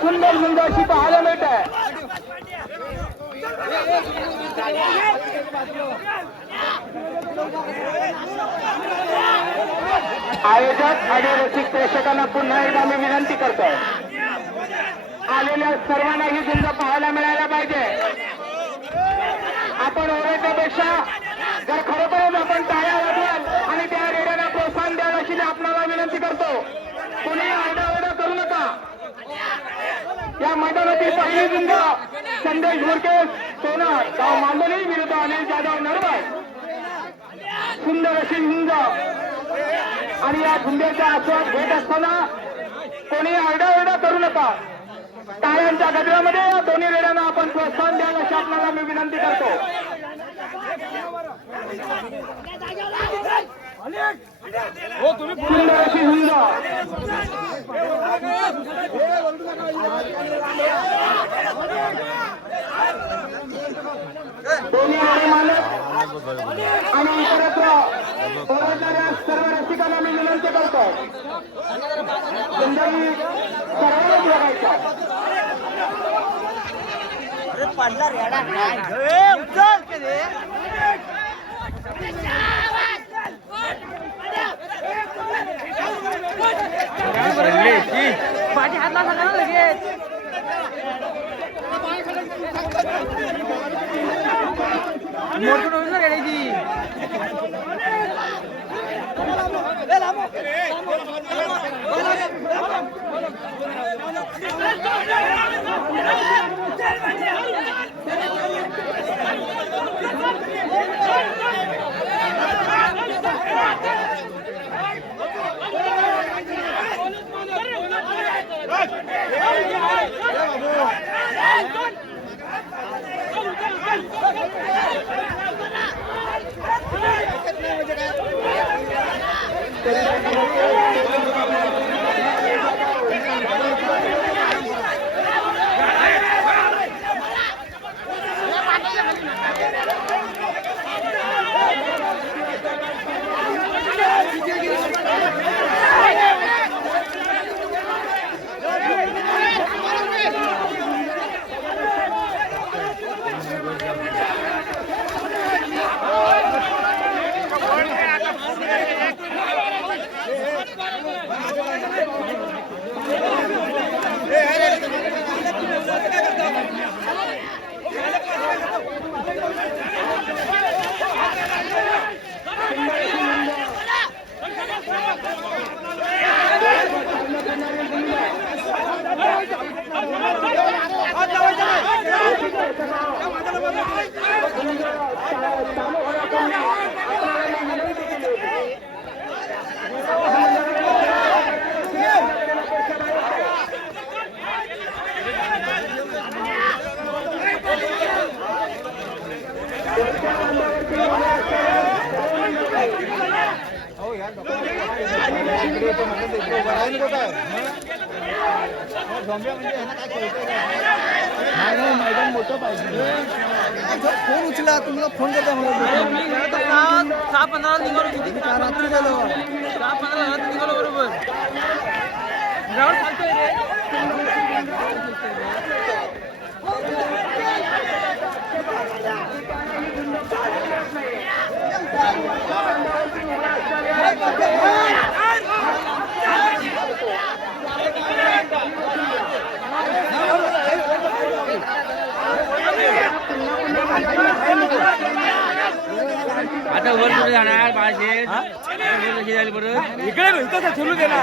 सुंदर झुंज अशी पाहायला मिळत आहे. आयोजक आणि रसिक प्रेक्षकांना पुन्हा एकदा मी विनंती करतोय, आलेल्या सर्वांना ही झुंज पाहायला मिळायला पाहिजे. आपण ओरडण्यापेक्षा जर खरोखरच आपण टाळ्या वाजवाल आणि त्या रेड्यांना प्रोत्साहन द्याल अशी आपल्याला विनंती करतो. कोणी आरडाओरडा करू नका. या मैदानातील पहिली झुंज संदेश घोरके सोनार गाव मांडोली विरुद्ध अनिल जाधव नरवाड. सुंदर अशी झुंज आणि या झुंजेचा आस्वाद घेत असताना कोणी आरडाओरडा करू नका. टाळ्यांच्या गजरामध्ये या दोन्ही रेड्यांना आपण प्रोत्साहन द्याल अशी आपल्याला मी विनंती करतो. सुंदर अशी झुंज दोन्ही रेडे मालक आणि इतरत्र ओरडणाऱ्या सर्व रसिकांना मी विनंती करतो, झुंजही सर्वांनाच बघायचा. पडला रेडा पाठी हात लावला ना लगेच. मोठं डोळून रेड्याची मैदान मोठं पाहिजे. फोन उचला, तुम्हाला फोन करता मला. 6-15 निघालो किती रात्री झालो. 6-15 निघालो बरोबर. ग्राउंड चालतोय रे. आता वर कुठे जाणार बाळशे झाली बरं इकडे इथं ठेवू दे ना.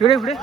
पुढे पुढे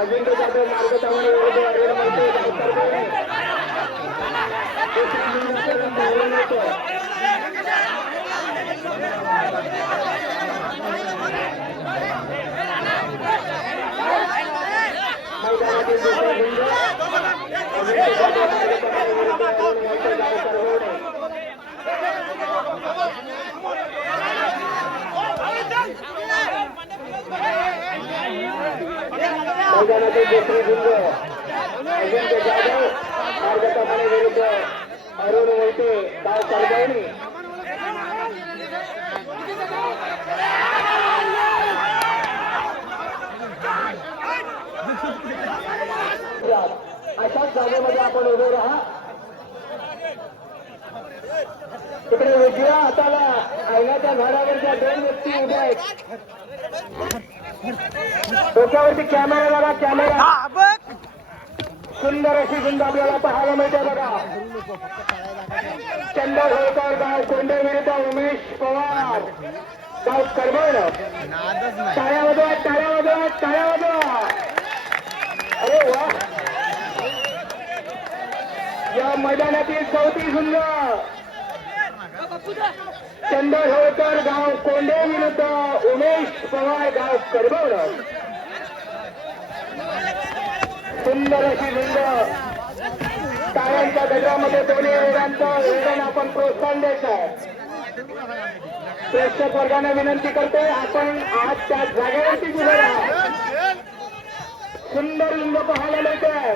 अजिंक्य जाधव मार्गक्रमण मैदानातील दुसरी झुंज अजिंक्य जाधव मार्गक्रमण विरुद्ध अरुण मोहिते गाव करगवणी. अशाच जागेमध्ये आपण उभे राहा. तिकडे उजव्या हाताला ऐनाच्या झाडावरच्या 2 व्यक्ती उभ्या आहेत. डोक्यावरती कॅमेरा बघा, कॅमेरा. सुंदर अशी झुंज आपल्याला पाहायला मिळते बघा. चंदर होळकर गाव कोंडे विरुद्ध उमेश पवार गाव करबळ. टाळ्या वाजवा, टाळ्या वाजवा, टाळ्या वाजवा. अरे वा. या मैदानातील 4थी झुंज चंदर होळकर गाव कोंडे विरुद्ध उमेश पवार गाव करबळ. सुंदर अशी झुंज. टाळ्यांच्या गजरामध्ये दोन्ही वेगांचं वेगन आपण प्रोत्साहन द्यायचं आहे. प्रेक्षक वर्गाने विनंती करतोय आपण आज त्या जागेवरती उभे राहा. सुंदर झुंज पाहायला मिळतोय.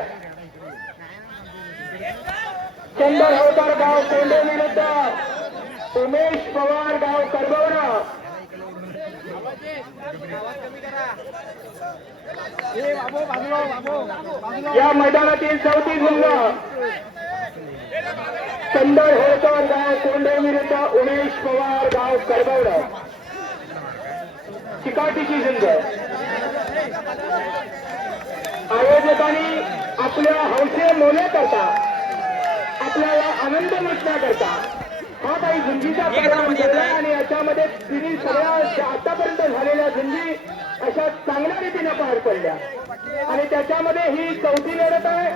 चंदर होळकर गाव कोंडे विरुद्ध उमेश पवार गाव करबवणा. या मैदानातील 4थी झुंज चंदर होळकर गाव कोंडे विरुद्ध उमेश पवार गाव करबवणा. चिकाटीची झुंज. आयोजकांनी आपल्या हौसे मोले करता, आपल्याला आनंद लुटण्याकरता हा काही झुंजीचा कार्यक्रम केला आणि याच्यामध्ये तिन्ही सगळ्या आतापर्यंत झालेल्या झुंजी अशा चांगल्या रीतीने पार पडल्या आणि त्याच्यामध्ये ही 4थी लढत आहे.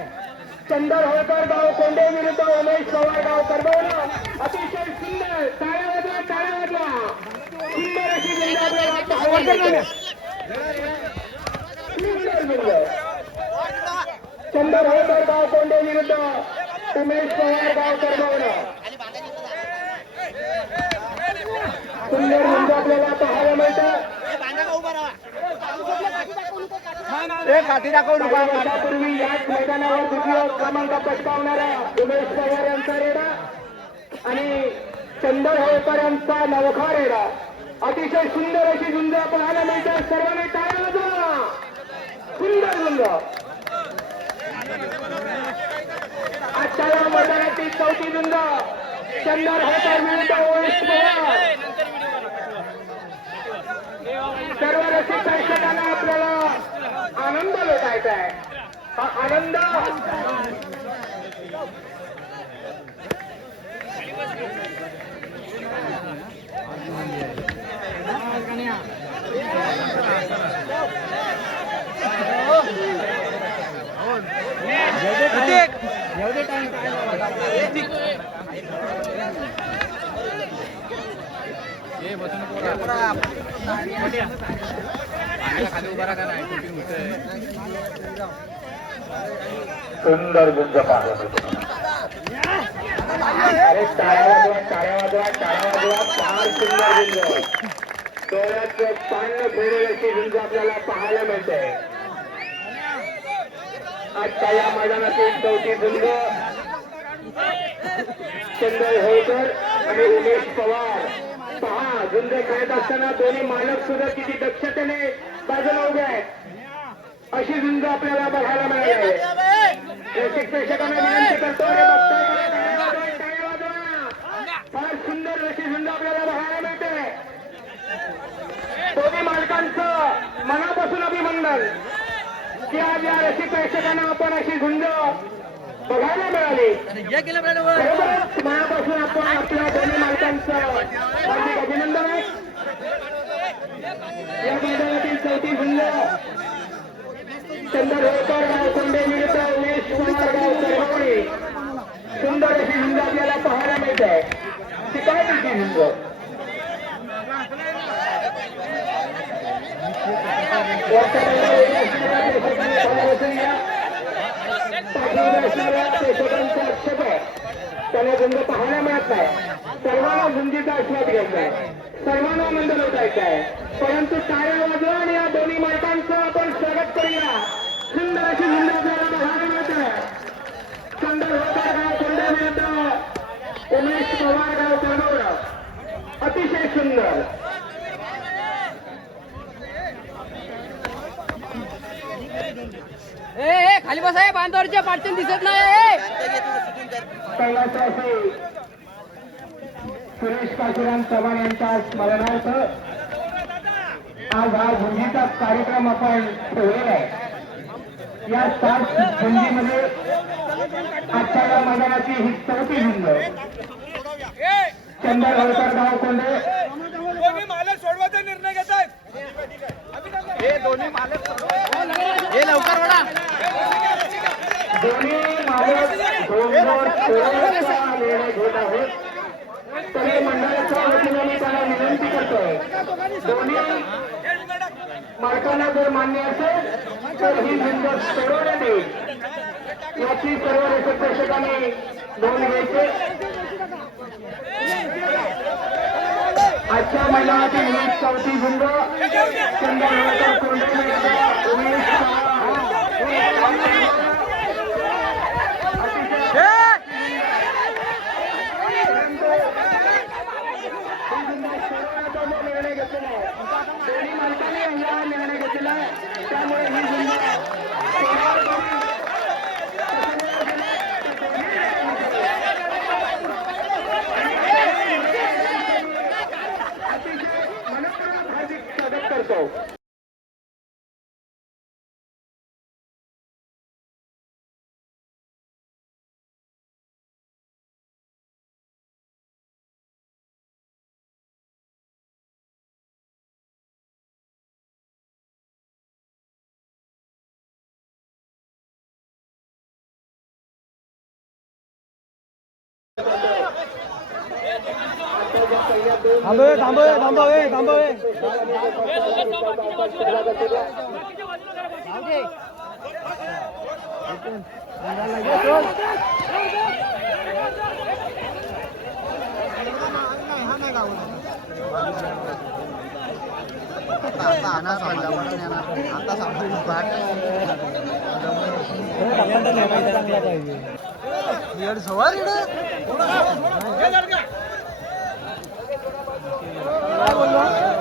चंदर होळकर गाव कोंडे विरुद्ध उमेश पवार गाव करबवणा. अतिशय सुंदर. टाळ्या वाजवा, टाळ्या वाजवा. सुंदर अशी झुंज आपल्याला पाहायला मिळते. सुंदर झुंज. चंदर होळकर गाव कोंडे विरुद्ध उमेश पवार गाव करबवणा. सुंदर झुंज आपल्याला पाहायला मिळतं. वर्षापूर्वी याच मैदानावर 2य क्रमांक पटकावणारा उमेश पवार यांचा रेडा आणि चंदर होळकर यांचा नवखा रेडा. अतिशय सुंदर अशी झुंज पाहायला मिळते. सर्वांनी टाळ्या वाजवा. सुंदर झुंज. आजच्या या मैदानातील 4थी झुंज चंदर होळकर विरुद्ध उमेश पवार. सर्व रसिक प्रेक्षकांना आपल्याला आनंद लुटायचा आहे. हा आनंद सुंदर गुंज पाहत अरे टाळ्या वाजवा टाळ्या वाजवा टाळ्या वाजवा फार सुंदर गुंज डोळ्याचं पान फेरेल अशी गुंज आपल्याला पाहायला मिळते आजच्या या मैदानातील चौथी गुंज चंदर होळकर आणि उमेश पवार पहा गुंज खेळत असताना दोन्ही मालक सुद्धा किती दक्षतेने बाजूला उभे आहेत अशी झुंज आपल्याला बघायला मिळाली रसिक प्रेक्षकांना विनंती करतो फार सुंदर अशी झुंज आपल्याला बघायला मिळते दोन्ही मालकांचं मनापासून अभिनंदन की आज या रसिक प्रेक्षकांना आपण अशी झुंज बघायला मिळाली खरोखरच मनापासून आपण आपल्या दोन्ही मालकांचं हार्दिक अभिनंदन आहे या मैदानातील चौथी झुंज चंदर होळकर गावकोंडे विरुद्ध उमेश पवार गावकरवाडी सुंदर अशी झुंज आपल्याला पाहायला मिळत आहे ती काय मिळते झुंज त्याला झुंज पाहायला मिळत नाही सर्वांना झुंजीचा आस्वाद घ्यायचा आहे सर्वांना आनंद लुटायचा आहे परंतु टाळ्या वाजवा आणि या दोन्ही मालकांचं आपण स्वागत करूया सुंदर अशी झुंज आपल्याला बघायला मिळत आहे चंदर होळकर गाव कोंडे विरुद्ध उमेश पवार गाव करगोड अतिशय सुंदर खाली बसाय बांधावरच्या पाठचन दिसत नाही कैलासवासी सुरेश काशीराम चव्हाण यांच्या स्मरणार्थ आज हा झुंजीचा कार्यक्रम आपण ठेवलेला आहे या 7 झुंजीमध्ये आजच्या या मैदानाची ही चौथी झुंज चंदर होळकर गाव कोंडे मालक सोडवायचा निर्णय घेत आहेत हे दोन्ही मालक हे लवकर वळा दोन्ही मालक 2-2 सोडवण्याचा निर्णय घेत आहेत तरी मंडळाच्या वतीने मी त्याला विनंती करतोय दोन्ही मालकांना जर मान्य असेल तर ही झुंज सोडवण्यात येईल याची सर्व रसिक प्रेक्षकांनी नोंद घ्यायची आजच्या मैदानातील ही चौथी झुंज चंदर होळकर कोंडे विरुद्ध उमेश निर्णय घेतलेला आहे दोन्ही मालकांनी या निर्णय घेतलेला आहे त्यामुळे ही झुंज मनपूर्वक हार्दिक स्वागत करतो थांबवे काय बोललो